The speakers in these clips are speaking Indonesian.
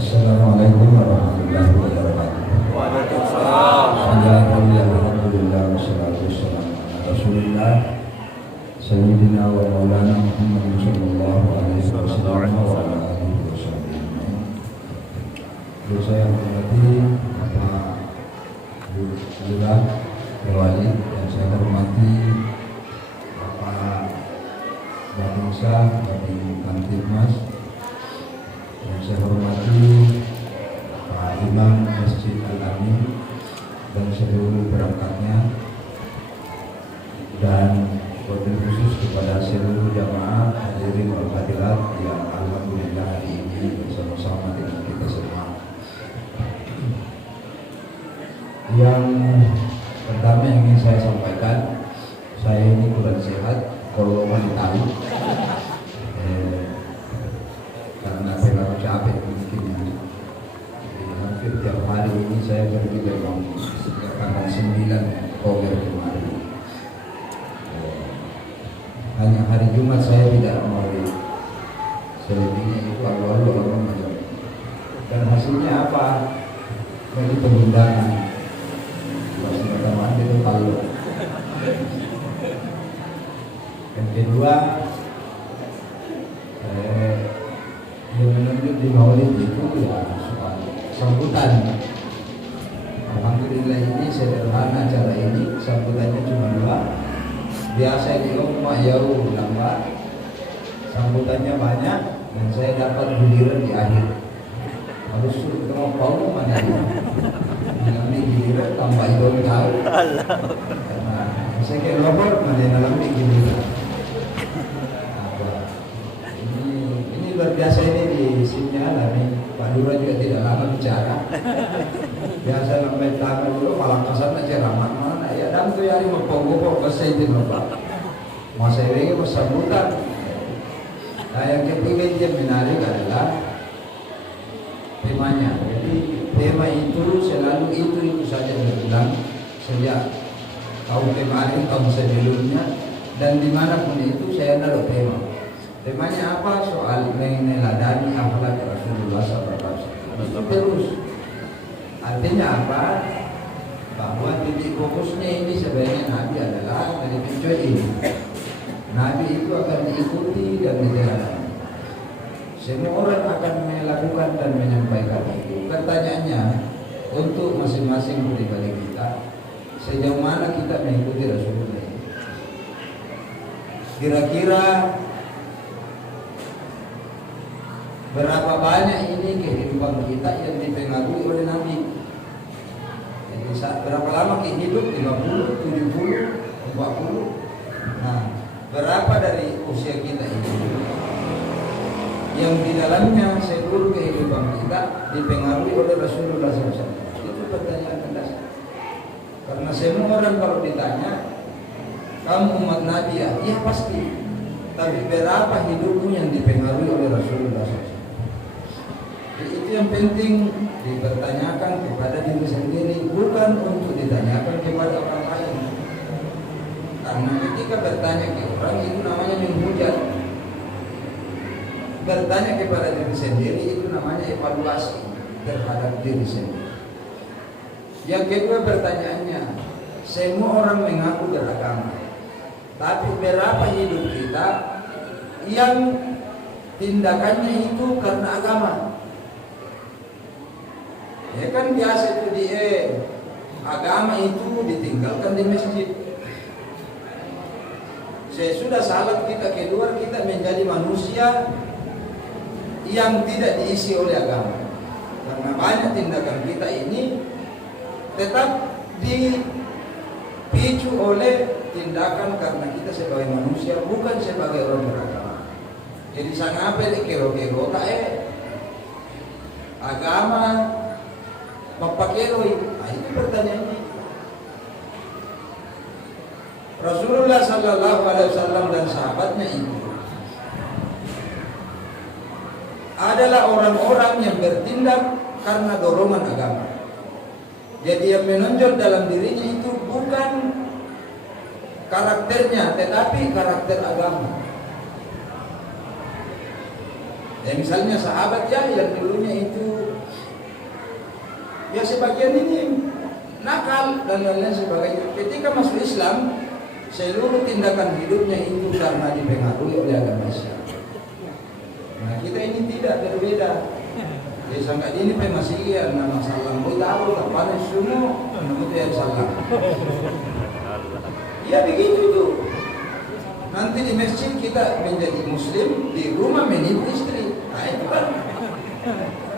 Assalamualaikum warahmatullahi wabarakatuh. Waalaikumsalam. Alhamdulillah wassalatu wassalamu ala Rasulillah Sayyidina wa maulana Muhammad sallallahu alaihi wasallam wa ala alihi wasallam. Terus saya hormati Bapak Lurah Wali, dan saya hormati Bapak Babinsa, Babin Kamtibmas, dan saya hormati Pak Imam Masjid Al-Amin dan seluruh perangkatnya, dan wabil khusus kepada seluruh jamaah hadirin wal hadirat yang alhamdulillah hari ini bersama-sama dengan kita semua. Yang pertama yang ingin saya sampaikan, saya ini kurang sehat, kalau mau ditahu karena saya capek mungkin. Hampir tiap hari ini saya pergi memang sejak tanggal 9 Oktober kemarin. Hanya hari Jumat saya tidak mau, selebihnya itu awal-awal Ramadan. Dan hasilnya apa? Bagi pengundangan masih teman itu palu. Yang kedua, yang menunjuk di Maulid itu ya soal sambutan. Alhamdulillah ini sederhana acara ini, sambutannya cuma 2. Biasa di rumah jauh lambat, sambutannya banyak, dan saya dapat giliran di akhir. Harus mau Paulo mana ini? Ini giliran tambah itu tahu. Karena saya ke nomor mana ngalami giliran. Ini luar biasa ini di sini alami. Pak Lura juga tidak lama bicara. Biasa lambat lama dulu malah kasarnya ceramah mana ya, dan tu hari memponggo bahasa itu Bapak. Masa ini sambutan. Nah, yang ketiga yang menarik adalah temanya. Jadi tema itu selalu itu saja berulang sejak tahun kemarin, tahun sebelumnya, dan dimanapun itu saya naruh tema. Temanya apa? Soal meneladani akhlak Rasulullah SAW. Itu terus. Artinya apa? Bahwa titik fokusnya ini sebenarnya Nabi adalah dari tujuan ini. Nabi itu akan diikuti dan diteladani. Semua orang akan melakukan dan menyampaikan itu. Pertanyaannya, untuk masing-masing pribadi kita, sejauh mana kita mengikuti Rasulullah? Kira-kira berapa banyak ini kehidupan kita yang dipengaruhi oleh Nabi? Jadi berapa lama kita hidup? 50, 70, 40. Nah, berapa dari usia kita ini yang di dalamnya seluruh kehidupan kita dipengaruhi oleh Rasulullah SAW? Itu pertanyaan mendasar. Karena semua orang kalau ditanya, kamu umat Nabi ya? Iya pasti. Tapi berapa hidupmu yang dipengaruhi oleh Rasulullah SAW? Jadi itu yang penting dipertanyakan kepada diri sendiri, bukan untuk ditanyakan kepada orang lain. Karena ketika bertanya ke orang itu namanya menghujat. Bertanya kepada diri sendiri itu namanya evaluasi terhadap diri sendiri. Yang kedua pertanyaannya, semua orang mengaku beragama, tapi berapa hidup kita yang tindakannya itu karena agama? Ya kan biasa itu agama itu ditinggalkan di masjid. Sesudah salat kita keluar, kita menjadi manusia yang tidak diisi oleh agama. Karena banyak tindakan kita ini tetap dipicu oleh tindakan karena kita sebagai manusia, bukan sebagai orang beragama. Jadi sangat apa kero-kero agama mempakeroi. Nah, itu pertanyaannya. Rasulullah Sallallahu Alaihi Wasallam dan sahabatnya itu adalah orang-orang yang bertindak karena dorongan agama. Jadi yang menonjol dalam dirinya itu bukan karakternya, tetapi karakter agama. Ya misalnya sahabat ya yang dulunya itu Ya sebagian ini nakal dan lain-lain sebagainya. Ketika masuk Islam, seluruh tindakan hidupnya itu karena dipengaruhi oleh agama Islam. Nah kita ini tidak berbeda. Ya sangat ini masih nama salam. Kita tahu kapan semua nama yang salam. Ya begitu itu. Nanti di masjid kita menjadi muslim, di rumah menipu istri. Nah itu kan.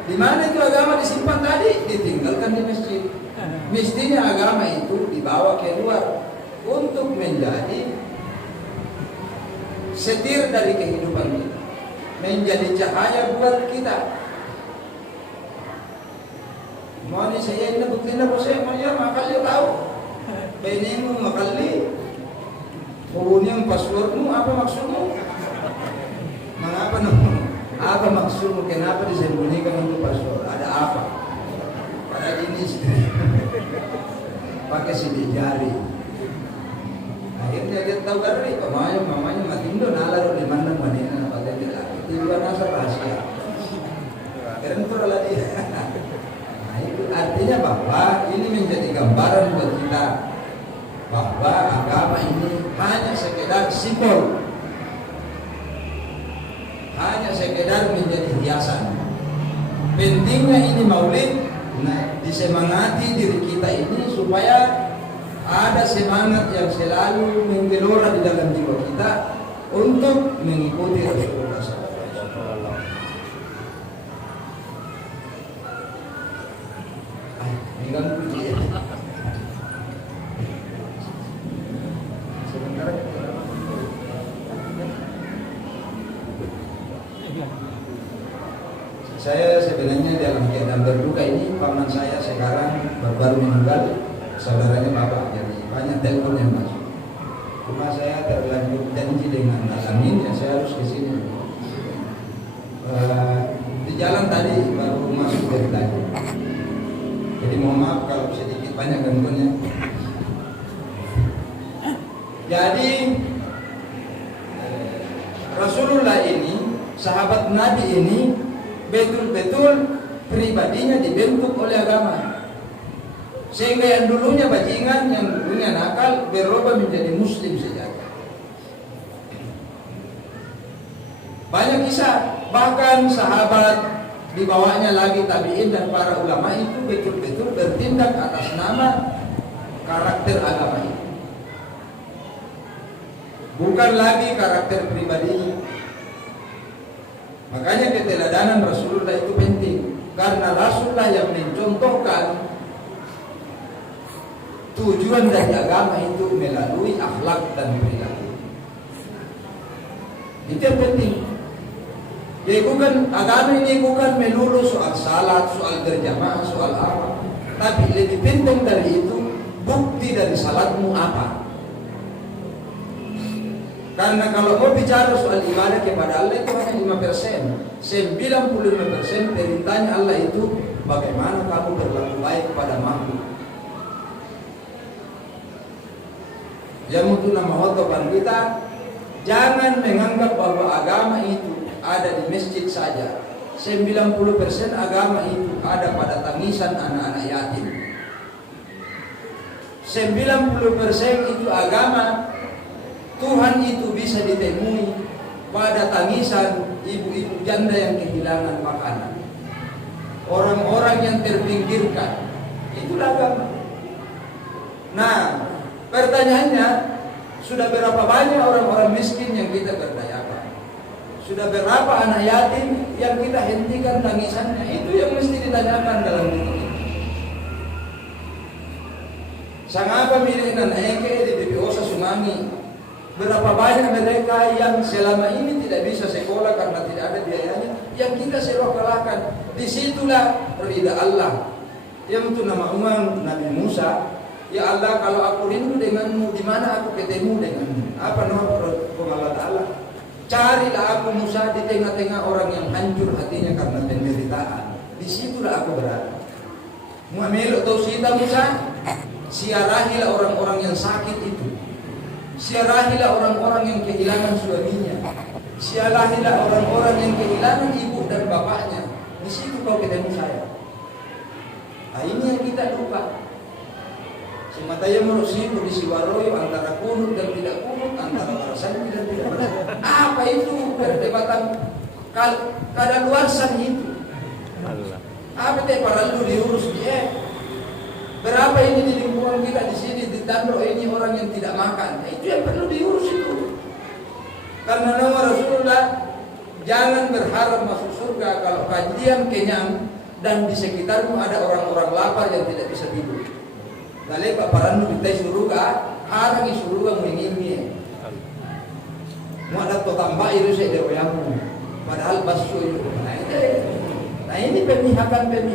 Di mana itu agama disimpan tadi? Ditinggalkan di masjid. Mestinya agama itu dibawa keluar untuk menjadi setir dari kehidupan kita, menjadi cahaya buat kita. Mau ni saya ini buktinya saya mau ya makali tahu. Benimu makali. Hubungan passwordmu apa maksudmu? Mengapa nama? Apa maksudmu? Kenapa disembunyikan untuk password? Ada apa? Pada ini pakai sidik jari. Akhirnya dia tahu dari mamanya matindo nalar di mana mana pada tidak. Itu bukan asal rahasia. Keren lah dia. Nah itu artinya bahwa ini menjadi gambaran buat kita bahwa agama ini hanya sekedar simbol, hanya sekedar menjadi hiasan. Pentingnya ini maulid, nah, disemangati diri kita ini supaya ada semangat yang selalu menggelora di dalam jiwa kita untuk mengikuti Rasulullah SAW. Ini kan puji. Sebentar. Saya sebenarnya dalam keadaan berduka ini, paman saya sekarang baru meninggal, saudaranya bapak, jadi banyak telepon yang masuk. Cuma saya terlanjur janji dengan Alamin, ya saya harus ke sini. Di jalan tadi baru masuk dari tadi. Jadi mohon maaf kalau sedikit banyak gangguannya. Jadi Rasulullah ini, sahabat Nabi ini betul-betul pribadinya dibentuk oleh agama. Sehingga yang dulunya bajingan, yang dulunya nakal, berubah menjadi muslim sejati. Banyak kisah, bahkan sahabat dibawanya lagi tabi'in dan para ulama itu betul-betul bertindak atas nama karakter agama itu. Bukan lagi karakter pribadinya. Makanya keteladanan Rasulullah itu penting, karena Rasulullah yang mencontohkan tujuan dari agama itu melalui akhlak dan perilaku. Itu yang penting. Jadi bukan agama ini bukan melulu soal salat, soal berjamaah, soal apa, tapi lebih penting dari itu bukti dari salatmu apa. Karena kalau mau bicara soal ibadah kepada Allah itu hanya 5%. 95% perintahnya Allah itu bagaimana kamu berlaku baik kepada makhluk. Yang untuk nama hotoban kita, jangan menganggap bahwa agama itu ada di masjid saja. 90% agama itu ada pada tangisan anak-anak yatim. 90% itu agama Tuhan itu bisa ditemui pada tangisan ibu-ibu janda yang kehilangan makanan, orang-orang yang terpinggirkan. Itulah agama. Nah, pertanyaannya, sudah berapa banyak orang-orang miskin yang kita berdayakan? Sudah berapa anak yatim yang kita hentikan tangisannya? Itu yang mesti ditanyakan dalam hidup ini. Sangapa milik naneke di BPOSA Sumangi? Berapa banyak mereka yang selama ini tidak bisa sekolah karena tidak ada biayanya, yang kita sekolahkan. Disitulah ridha Allah. Yang itu nama umat Nabi Musa. Ya Allah, kalau aku rindu denganmu, di mana aku ketemu denganmu? Apa nama Allah Ta'ala? Carilah aku Musa di tengah-tengah orang yang hancur hatinya karena penderitaan. Disitulah aku berada. Muhammad atau Sita Musa, siarahilah orang-orang yang sakit itu. Siarahilah orang-orang yang kehilangan suaminya. Siarahilah orang-orang yang kehilangan ibu dan bapaknya. Di situ kau ketemu saya. Nah, ini yang kita lupa. Sematanya menurut sibuk di Siwaroyo antara kunut dan tidak kunut, antara barasannya dan tidak barasannya. Apa itu perdebatan kadaluarsan itu? Apa teh para lu diurus dia? Berapa ini di lingkungan kita di sini di Tandro ini orang yang tidak makan? Itu yang perlu diurus itu. Karena nama Rasulullah, jangan berharap masuk surga kalau kajian kenyang dan di sekitarmu ada orang-orang lapar yang tidak bisa tidur. Lalu Pak Parandu kita surga, harangi surga mengilmi. Mau ada tambah itu saya dewayamu. Padahal basu itu. Nah ini pemihakan ini.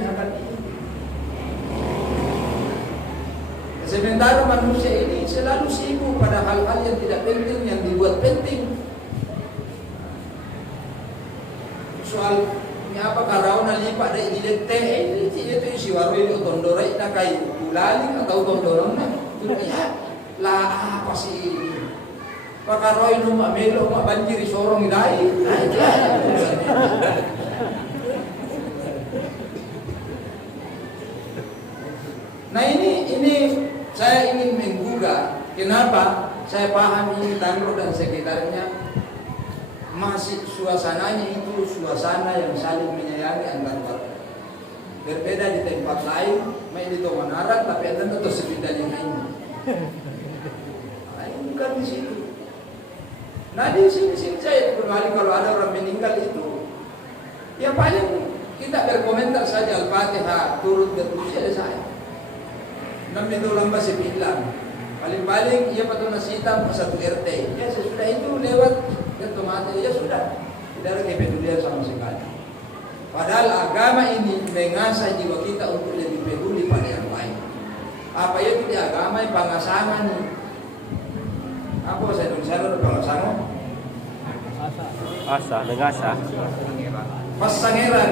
Sementara manusia ini selalu sibuk pada hal-hal yang tidak penting yang dibuat penting. Soal ini apa karau nalipat dari dilete itu si waru itu tondorai nak kayu ulaling atau tondorongnya itu ya lah apa sih pak karau itu mak melo mak banjir sorong dai nah ini saya ingin menggugah kenapa saya paham ini Tandro dan sekitarnya masih suasananya itu suasana yang saling menyayangi antar warga. Berbeda di tempat lain, main di Tomanaran tapi ada tetap sepeda yang lain. Nah, ini bukan di situ. Nah di sini saya kembali kalau ada orang meninggal itu, ya paling kita berkomentar saja Al-Fatihah turut berpuji ada saya. Nam itu lamba sepilang. Paling-paling ia patut nasitam satu RT. Ya sesudah itu lewat otomatis ya sudah tidak ada kepedulian sama sekali. Padahal agama ini mengasah jiwa kita untuk lebih peduli pada yang lain. Apa itu di agama yang pangasangan nih? Apa saya tulisan pangasangan? Asa, mengasah. Pasangeran.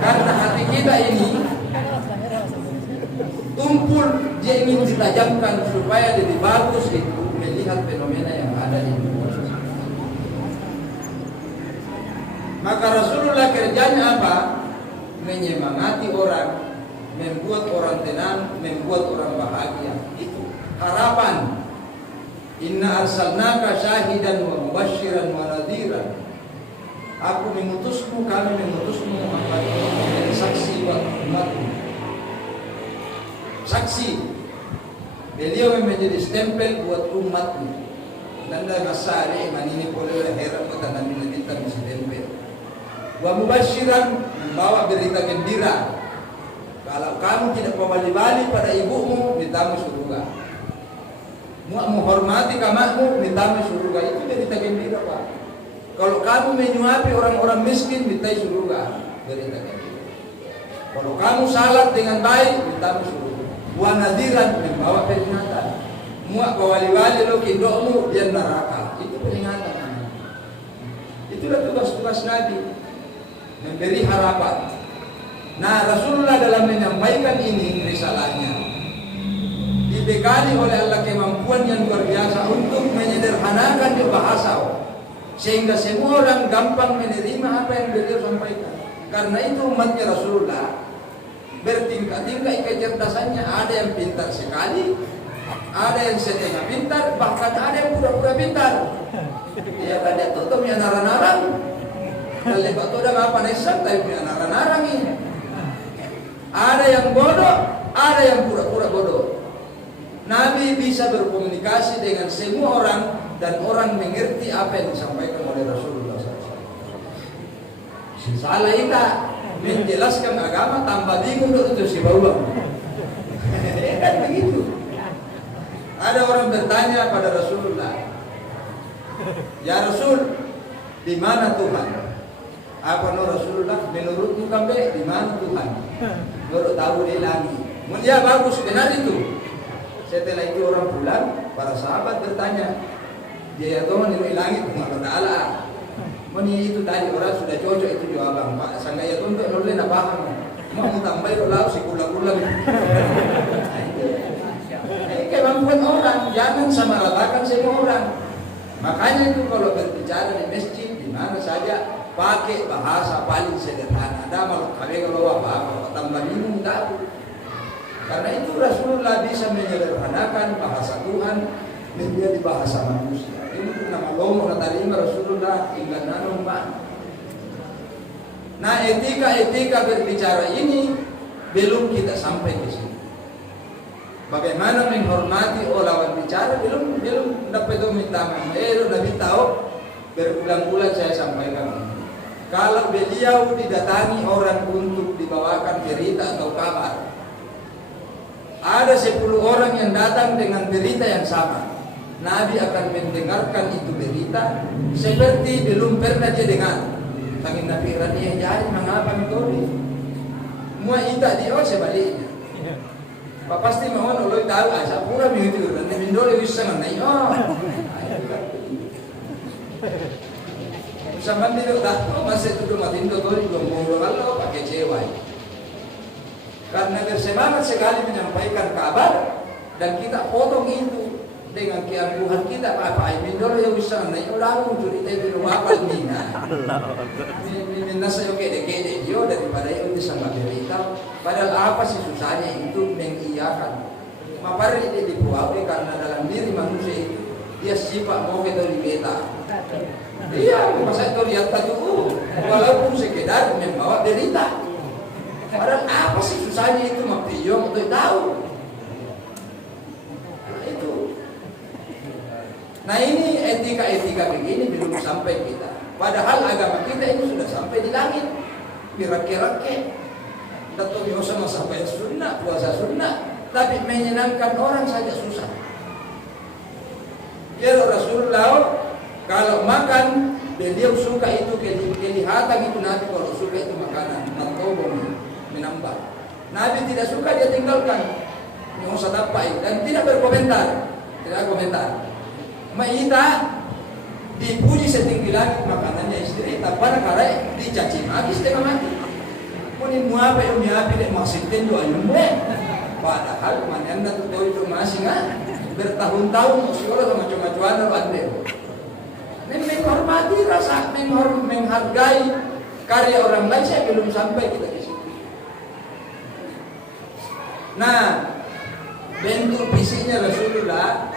Karena hati kita ini tumpul dia ingin ditajamkan supaya lebih bagus itu melihat fenomena yang ada di dunia. Maka Rasulullah kerjanya apa? Menyemangati orang, membuat orang tenang, membuat orang bahagia. Itu harapan. Inna arsalnaka syahidan wa mubasyiran wa nadhiran. Aku mengutusmu, kami mengutusmu Muhammad menjadi saksi buat umatmu. Saksi. Beliau menjadi stempel buat umatmu. Nanda masari manini boleh heran kata Nabi kita bisa stempel. Wa mubasyiran membawa berita gembira. Kalau kamu tidak membali-bali pada ibumu, mintamu surga. Menghormati kamakmu, mintamu surga. Itu berita gembira, Pak. Kalau kamu menyuapi orang-orang miskin, mintai surga. Berita gembira. Kalau kamu salat dengan baik, mintamu surga. Wa nadiran membawa peringatan. Muak kawali-wali lo kindokmu dia neraka. Itu peringatan. Itulah tugas-tugas Nabi. Memberi harapan. Nah Rasulullah dalam menyampaikan ini risalahnya dibekali oleh Allah kemampuan yang luar biasa untuk menyederhanakan bahasa sehingga semua orang gampang menerima apa yang beliau sampaikan. Karena itu umatnya Rasulullah bertingkat-tingkat kecerdasannya. Ada yang pintar sekali, ada yang setengah pintar, bahkan ada yang pura-pura pintar. Ya pada tutup yang narang-narang. Kalau Pak Toda apa nesan tapi punya narang-narang ini. Ada yang bodoh, ada yang pura-pura bodoh. Nabi bisa berkomunikasi dengan semua orang dan orang mengerti apa yang disampaikan oleh Rasulullah SAW. Salah kita menjelaskan agama tambah bingung untuk si bawang. Kan begitu. Ada orang bertanya pada Rasulullah, ya Rasul, di mana Tuhan? Apa no Rasulullah? Menurutmu kambe di mana Tuhan? Baru tahu di langit. Ya bagus, benar itu. Setelah itu orang pulang, para sahabat bertanya, dia Tuhan di langit, Allah Taala. Meni itu tadi orang sudah cocok itu jawaban Pak. Sangga ya Tuhan tak boleh nak paham. Mau tambah lalu si kula-kula. Kemampuan orang, jangan samaratakan semua orang. Makanya itu kalau berbicara di masjid di mana saja pakai bahasa paling sederhana. Ada malu kami kalau apa tambah bingung tahu. Karena itu Rasulullah bisa menyederhanakan bahasa Tuhan menjadi bahasa manusia. Ini nama lomo natalima Rasulullah hingga nanong ba. Nah, etika berbicara ini belum kita sampai di sini. Bagaimana menghormati lawan bicara belum dapat minta Nabi tahu berulang-ulang saya sampaikan. Kalau beliau didatangi orang untuk dibawakan berita atau kabar, ada 10 orang yang datang dengan berita yang sama, Nabi akan mendengarkan itu berita seperti belum pernah dia dengar. Tangin Nabi Rani jadi mengapa metode? Mua ita dia sebaliknya. Pak pasti mau nolong tahu asa pura begitu dan mindole bisa nganai. Sama dia dah masih tuh matiin tuh belum kalau pakai cewek. Karena bersemangat sekali menyampaikan kabar dan kita potong itu dengan keangkuhan kita apa mindole yang bisa nganai orang cerita itu apa mina. Mina saya kede dia daripada yang bisa berita. Padahal apa sih susahnya itu mengiyakan. Mapari dia dibuat karena dalam diri manusia itu dia sifat mau kita dibeta. Iya, masa itu lihat tadi walaupun sekedar membawa berita. Padahal apa sih susahnya itu mapiyong untuk tahu. Nah, itu. Nah ini etika begini belum sampai kita. Padahal agama kita ini sudah sampai di langit. Kira-kira Dato' bisa sampai sunnah, puasa sunnah, tapi menyenangkan orang saja susah. Kalau Rasulullah kalau makan beliau suka itu kelihatan itu Nabi kalau suka itu makanan matobong menambah. Nabi tidak suka dia tinggalkan. Yang usah dapat dan tidak berkomentar, tidak komentar. Maita dipuji setinggi langit makanannya istri, tapi karena dicaci maki setengah mati. Muni muape yung miapi dek maksudin doa yung padahal manyan na totoo itu masih nggak bertahun-tahun sekolah sama cuma-cuan apa ande. Menghormati rasa menghargai karya orang lain saya belum sampai kita di situ. Nah, bentuk fisiknya Rasulullah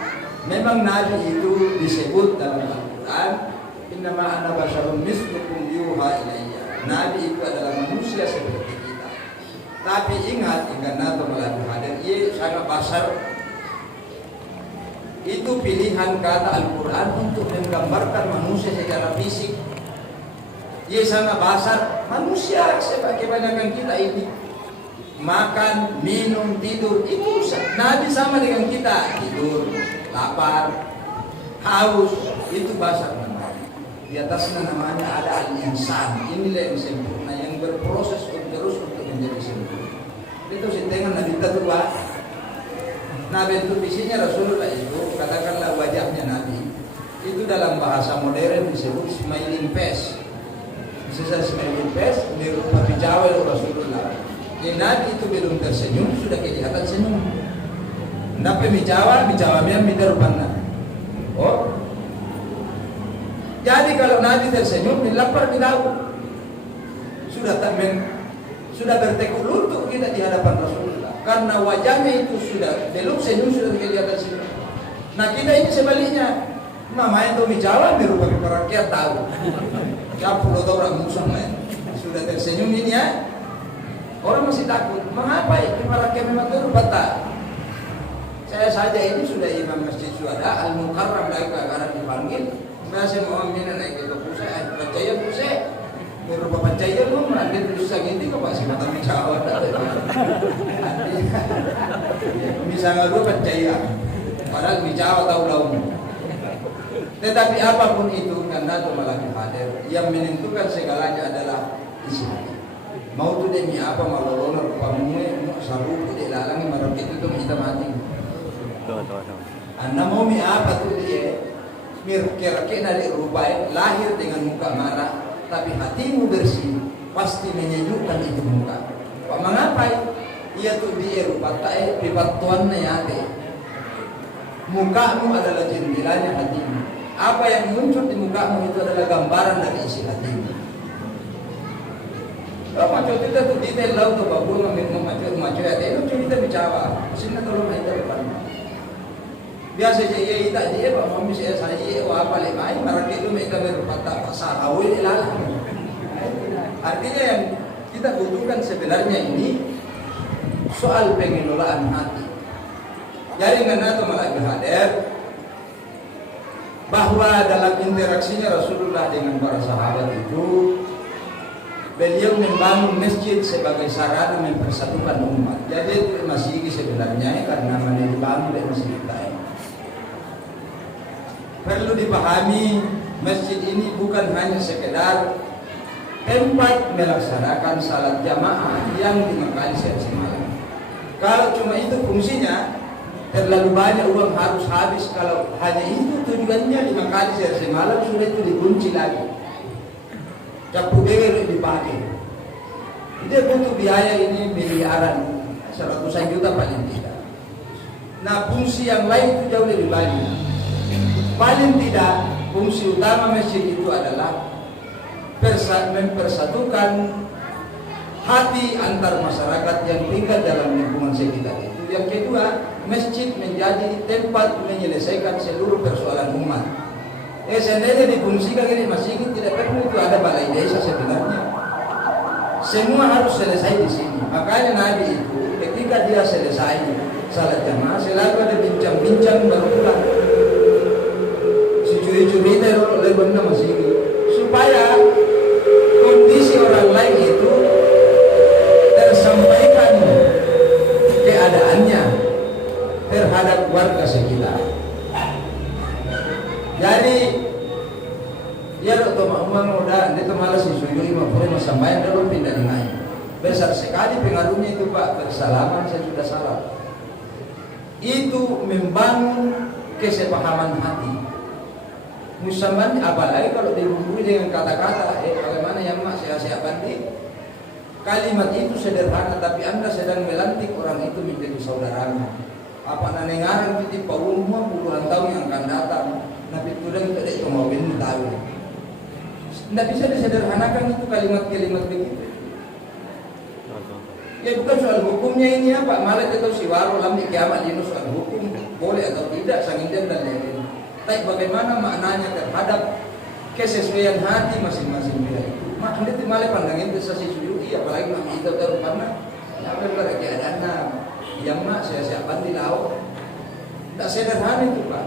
memang Nabi itu disebut dalam Al-Quran innama ana basyarun mislukum yuha ilayya. Nabi itu adalah manusia seperti kita. Tapi ingat, karena teman hadir, ia sangat basar. Itu pilihan kata Al-Quran untuk menggambarkan manusia secara fisik. Ia sangat basar. Manusia kebanyakan kita ini makan, minum, tidur. Itu Nabi sama dengan kita. Tidur, lapar, haus. Itu basar. Di atasnya namanya ada al-insan. Inilah yang sempurna, yang berproses terus untuk menjadi sempurna. Itu sintengan Nabi Tatua. Nah bentuk fisiknya Rasulullah itu, katakanlah wajahnya Nabi. Itu dalam bahasa modern disebut smiling face. Bisa smiling face, berupa bijawel Rasulullah. Nabi itu belum tersenyum, sudah kelihatan senyum. Nabi bijawamnya midarupana. Oh, jadi kalau Nabi tersenyum, lapar di laut. Sudah bertekuk lutut kita di hadapan Rasulullah. Karena wajahnya itu sudah belum senyum sudah kelihatan senyum. Nah kita ini sebaliknya, mama itu bicara berupa rakyat tahu. Ya puluh orang musuh main. Sudah tersenyum ini ya, orang masih takut. Mengapa itu rakyat memang berupa tak? Saya saja ini sudah imam masjid Syuhada Al-Mukarram lagi karena dipanggil. Masih mau ambil naik ke pusat, percaya pusat, berupa percaya lu ambil pusat gitu kok masih mata bicara. Misalnya lu percaya, padahal bicara tahu laun. Tetapi apapun itu karena itu malah hadir, yang menentukan segalanya adalah isi hati. Mau tu demi apa malu lolor pamunya, mau sabu tu dilalangi marah itu tu kita mati. Anda mau mi apa tu dia? Kira-kira dari rupai lahir dengan muka marah, tapi hatimu bersih, pasti menyejukkan itu muka. Pak mengapai? Ia tuh dia rupa tak pibatuannya yate. Mukamu adalah jendelanya hatimu. Apa yang muncul di mukamu itu adalah gambaran dari isi hatimu. Kalau macam itu tu detail lau tu babu macam ya, itu cerita bicara. Sini tolong kita depan. Biasa je ia tak dia pak mami saya apa le mai marak itu mereka berpatah pasal awal ilalah. Artinya yang kita butuhkan sebenarnya ini soal pengelolaan hati. Jadi ngana tu malah hadir bahwa dalam interaksinya Rasulullah dengan para sahabat itu beliau membangun masjid sebagai sarana mempersatukan umat. Jadi masih sebenarnya karena mana dibangun dari masjid kita ini. Perlu dipahami masjid ini bukan hanya sekedar tempat melaksanakan salat jamaah yang dimakain semalam. Kalau cuma itu fungsinya, terlalu banyak uang harus habis. Kalau hanya itu tujuannya dimakain semalam, sudah itu dikunci lagi. Capu dewe dipakai. Dia butuh biaya ini miliaran, 100 juta paling tidak. Nah fungsi yang lain itu jauh lebih banyak. Paling tidak fungsi utama masjid itu adalah mempersatukan hati antar masyarakat yang tinggal dalam lingkungan sekitar itu. Yang kedua, masjid menjadi tempat menyelesaikan seluruh persoalan umat. Seandainya difungsikan ini masjid tidak perlu itu ada balai desa sebenarnya. Semua harus selesai di sini. Makanya Nabi itu ketika dia selesai salat jamaah selalu ada bincang-bincang baru pulang. Curi-curi terus lebar masih supaya kondisi orang lain itu tersampaikan keadaannya terhadap warga sekitar. Jadi ya dokter Muhammad udah itu malah si sujui mau sampai dulu pindah naik. Besar sekali pengaruhnya itu Pak, bersalaman saya sudah salah. Itu membangun kesepahaman hati. Musaman apalagi kalau dibumbui dengan kata-kata bagaimana yang mak saya bandi. Kalimat itu sederhana tapi Anda sedang melantik orang itu menjadi saudaramu. Apa nanengaran itu paummu puluhan tahun yang akan datang. Nabi tudang tidak cuma bin tahu. Tidak bisa disederhanakan itu kalimat-kalimat begitu. Ya bukan soal hukumnya ini apa, malah itu siwaro lambi kiamat ini soal hukum boleh atau tidak sangindan dan lain-lain. Tapi bagaimana maknanya terhadap kesesuaian hati masing-masing dia itu. Maknanya itu malah pandangin bisa sisui, apalagi mak itu terus karena apa yang keadaan yang mak saya siapkan di laut. Tak sederhana itu Pak.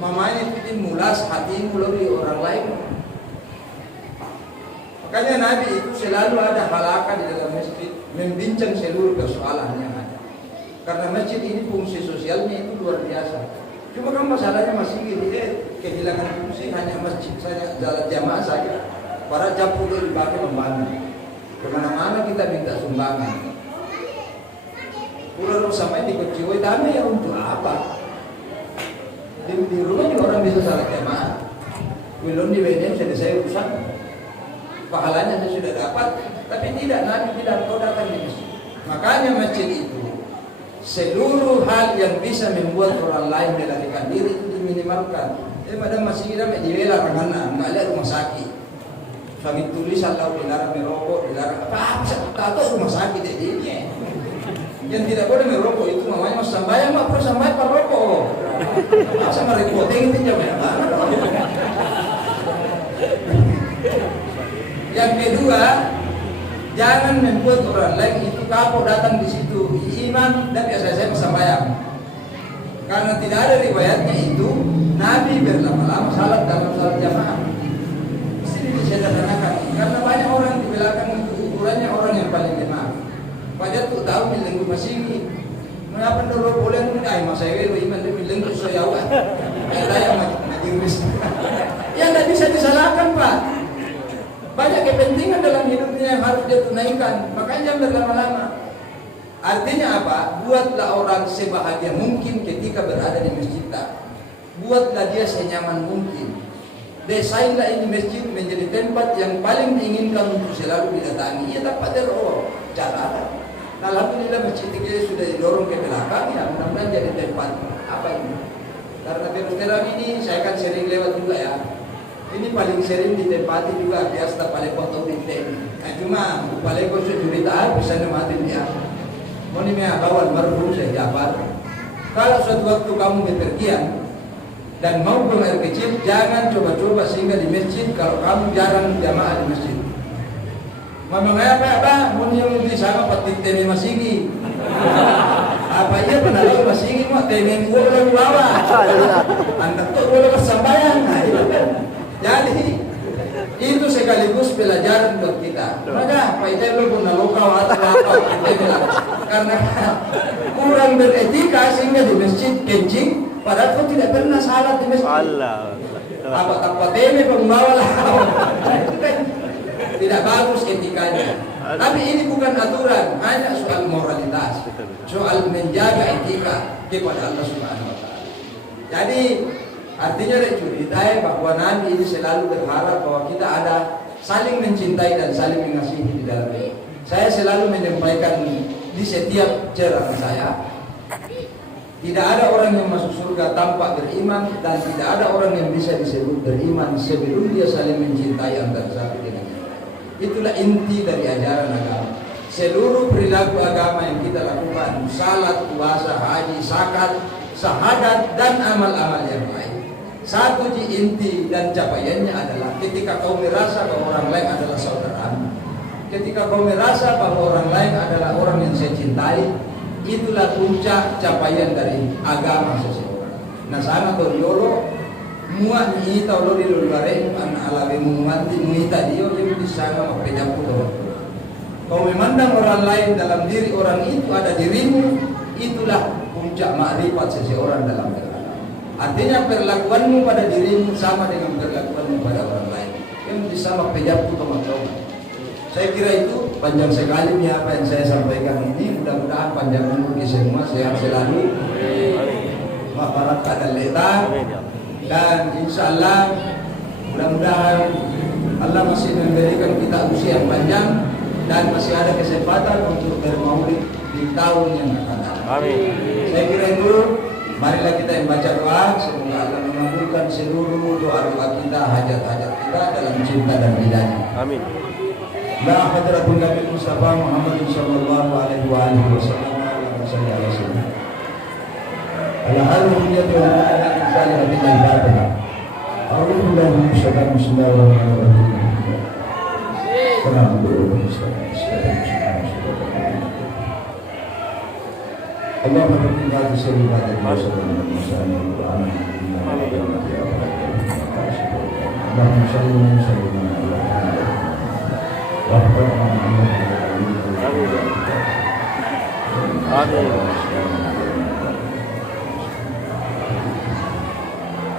Mamanya itu mulas hatimu lebih orang lain. Makanya Nabi itu selalu ada halaqah di dalam masjid membincang seluruh persoalan yang ada. Karena masjid ini fungsi sosialnya itu luar biasa. Cuma kan masalahnya masih kehilangan fungsi hanya masjid saja, jalan jamaah saja. Para japu itu dipakai membantu. Kemana-mana kita minta sumbangan. Pulau sampai di Keciwai damai ya untuk apa? Di rumah juga orang bisa salat jamaah. Belum di BDM selesai urusan. Pahalanya saya sudah dapat, tapi tidak Nabi tidak kau datang di masjid. Makanya masjid itu seluruh hal yang bisa membuat orang lain melarikan diri itu diminimalkan. Pada masih kita dilarang karena nggak ada rumah sakit. Kami tulis atau dilarang merokok, dilarang apa? Tahu rumah sakit ini. Yang tidak boleh merokok itu namanya sambayang, mak perlu sambayang pak rokok. Sama reporting itu jam mana? Yang kedua, jangan membuat orang lain itu kapok datang di situ. Imam dan biasa saya sembahyang. Karena tidak ada riwayatnya itu Nabi berlama-lama salat dalam salat jamaah. Mesti disederhanakan. Karena banyak orang di belakang itu ukurannya orang yang paling lemah. Padahal tuh tahu milenggu masih ini. Mengapa dulu boleh mengenai masa itu iman dia milenggu soyawan. Ada yang majelis. Yang tidak bisa disalahkan Pak. Banyak kepentingan dalam hidupnya yang harus dia tunaikan. Makanya jangan berlama-lama. Artinya apa? Buatlah orang sebahagia mungkin ketika berada di masjid. Buatlah dia senyaman mungkin. Desainlah ini masjid menjadi tempat yang paling diinginkan untuk selalu didatangi. Ya dapat teror jalan. Alhamdulillah masjid kita sudah didorong ke belakang. Ya mudah-mudahan jadi tempat apa ini? Karena terus terang ini saya kan sering lewat juga ya. Ini paling sering ditempati juga biasa paling foto ini. Cuma paling kau cerita bisa nematin dia. Mau nih kawan baru saya dapat. Kalau suatu waktu kamu bepergian dan mau buang air kecil, jangan coba-coba singgah di masjid kalau kamu jarang jamaah di masjid. Mamang apa? Mau yang di sana patik temi masigi. Apa iya pernah lalu masigi mau temi gua lalu bawa. Anda tuh boleh bersambayang. Jadi itu sekaligus pelajaran buat kita. Maka Pak Ite lu pun nalokau atau apa karena kurang beretika sehingga di masjid kencing, padahal kau tidak pernah salat di masjid. Apa teme pembawa lah. Itu kan tidak bagus etikanya. Tapi ini bukan aturan, hanya soal moralitas, soal menjaga etika kepada Allah Subhanahu Wa Taala. Jadi artinya curitai bahwa Nabi ini selalu berharap bahwa kita ada saling mencintai dan saling mengasihi di dalam ini. Saya selalu menyampaikan di setiap ceramah saya, tidak ada orang yang masuk surga tanpa beriman dan tidak ada orang yang bisa disebut beriman sebelum dia saling mencintai antara satu dengan yang lain. Itulah inti dari ajaran agama. Seluruh perilaku agama yang kita lakukan, salat, puasa, haji, zakat, syahadat dan amal-amal yang lain, satu inti dan capaiannya adalah ketika kau merasa bahwa orang lain adalah saudaramu, ketika kau merasa bahwa orang lain adalah orang yang saya cintai, itulah puncak capaian dari agama seseorang. Nah sana toriolo muat ni tau di luar an alawi muati muita dia yang di sana mapeda puto. Kau memandang orang lain dalam diri orang itu ada dirimu, itulah puncak makrifat seseorang dalam agama. Artinya perlakuanmu pada dirimu sama dengan perlakuanmu pada orang lain. Yang bisa mempejamku teman-teman. Saya kira itu panjang sekali nih apa yang saya sampaikan ini. Mudah-mudahan panjang umur kita semua, sehat selalu, masyarakat dan letak. Dan insya Allah mudah-mudahan Allah masih memberikan kita usia yang panjang dan masih ada kesempatan untuk bermaulid di tahun yang akan datang. Saya kira itu. Marilah kita yang baca doa, semoga Allah mengabulkan seluruh doa-doa kita, hajat-hajat kita dalam cinta dan ridhanya. Amin. La hadratul Nabi Mustafa Muhammad sallallahu alaihi wasallam ala sallam. Ala hadhihi wa ala sallallahu alaihi wasallam. A'udzu billahi minasyaitonir rajim. Bismillahirrahmanirrahim. اللهم اغفر لنا بسبب هذا المسلم والمسلم والقرآن اللهم صل وسلم على محمد وعلى آله وصحبه. آمين.